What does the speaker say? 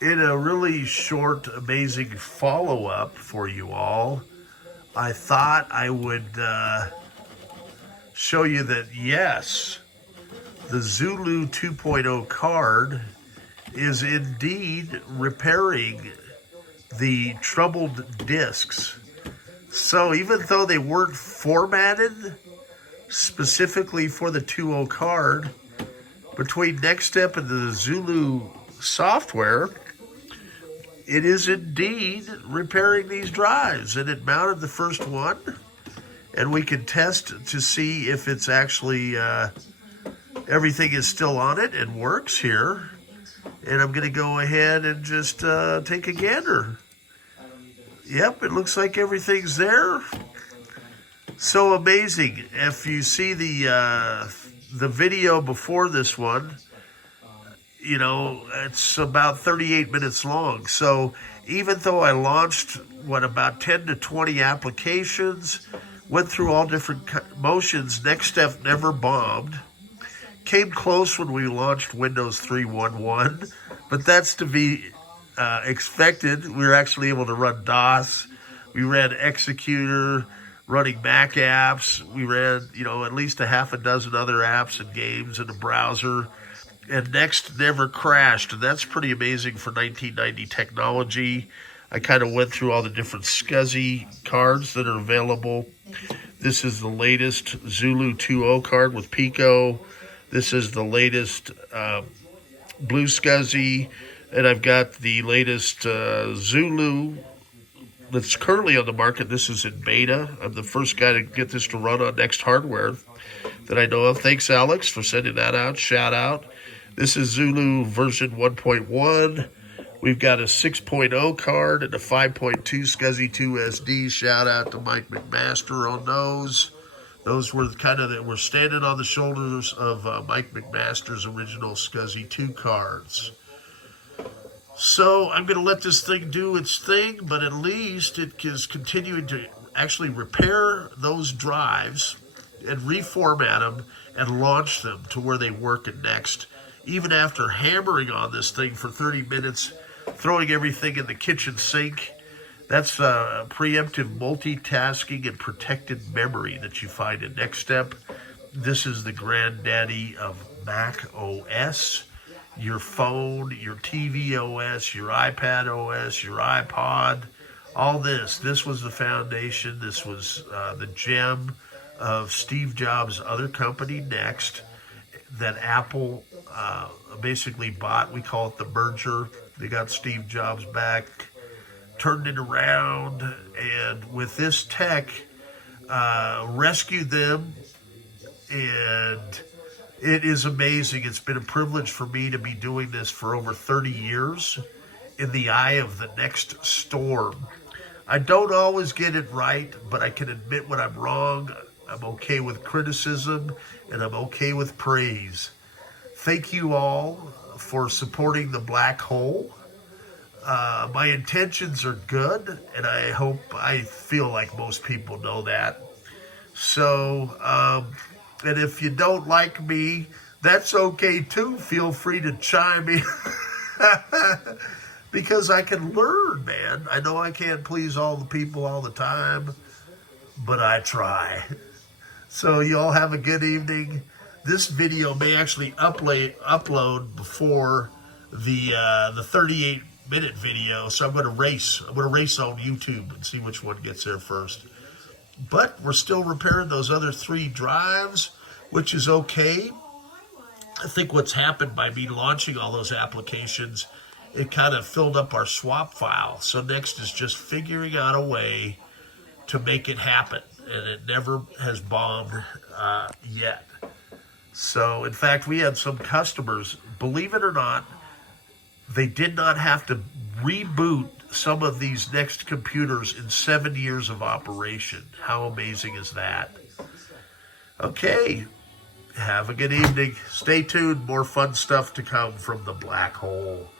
In a really short, amazing follow-up for you all, I thought I would show you that, yes, the ZULU 2.0 card is indeed repairing the troubled discs. So even though they weren't formatted specifically for the 2.0 card, between NeXT and the ZULU software, it is indeed repairing these drives. And it mounted the first one, and we can test to see if it's actually everything is still on it and works here. And I'm going to go ahead and just take a gander. Yep, it looks like everything's there. So amazing. If you see the video before this one, you know, it's about 38 minutes long. So even though I launched, about 10 to 20 applications, went through all different motions, NeXT never bombed. Came close when we launched Windows 3.1.1, but that's to be expected. We were actually able to run DOS. We ran Executor, running Mac apps. We ran, at least a half a dozen other apps and games in the browser. And NeXT never crashed, and that's pretty amazing for 1990 technology. I kind of went through all the different SCSI cards that are available. This is the latest ZULU 2.0 card with Pico. This is the latest Blue SCSI, and I've got the latest ZULU that's currently on the market. This is in beta. I'm the first guy to get this to run on NeXT hardware that I know of. Thanks, Alex, for sending that out. Shout out. This is ZULU version 1.1. We've got a 6.0 card and a 5.2 SCSI 2 SD. Shout out to Mike McMaster on those. Those were we're standing on the shoulders of Mike McMaster's original SCSI 2 cards. So I'm going to let this thing do its thing, but at least it is continuing to actually repair those drives and reformat them and launch them to where they work in NeXT. Even after hammering on this thing for 30 minutes, throwing everything in the kitchen sink. That's preemptive multitasking and protected memory that you find in NeXT. This is the granddaddy of Mac OS. Your phone, your TV OS, your iPad OS, your iPod, all this. This was the foundation. This was the gem of Steve Jobs' other company, NeXT, that Apple basically bought. We call it the merger. They got Steve Jobs back, turned it around, and with this tech, rescued them, and it is amazing. It's been a privilege for me to be doing this for over 30 years in the eye of the next storm. I don't always get it right, but I can admit when I'm wrong. I'm okay with criticism, and I'm okay with praise. Thank you all for supporting the black hole. My intentions are good, and I feel like most people know that. So, and if you don't like me, that's okay too. Feel free to chime in. Because I can learn, man. I know I can't please all the people all the time, but I try. So you all have a good evening. This video may actually upload before the 38-minute video, so I'm going to race. I'm going to race on YouTube and see which one gets there first. But we're still repairing those other 3 drives, which is okay. I think what's happened by me launching all those applications, it kind of filled up our swap file. So NeXT is just figuring out a way to make it happen, and it never has bombed yet. So, in fact, we had some customers, believe it or not, they did not have to reboot some of these NeXT computers in 7 years of operation. How amazing is that? Okay, have a good evening. Stay tuned, more fun stuff to come from the black hole.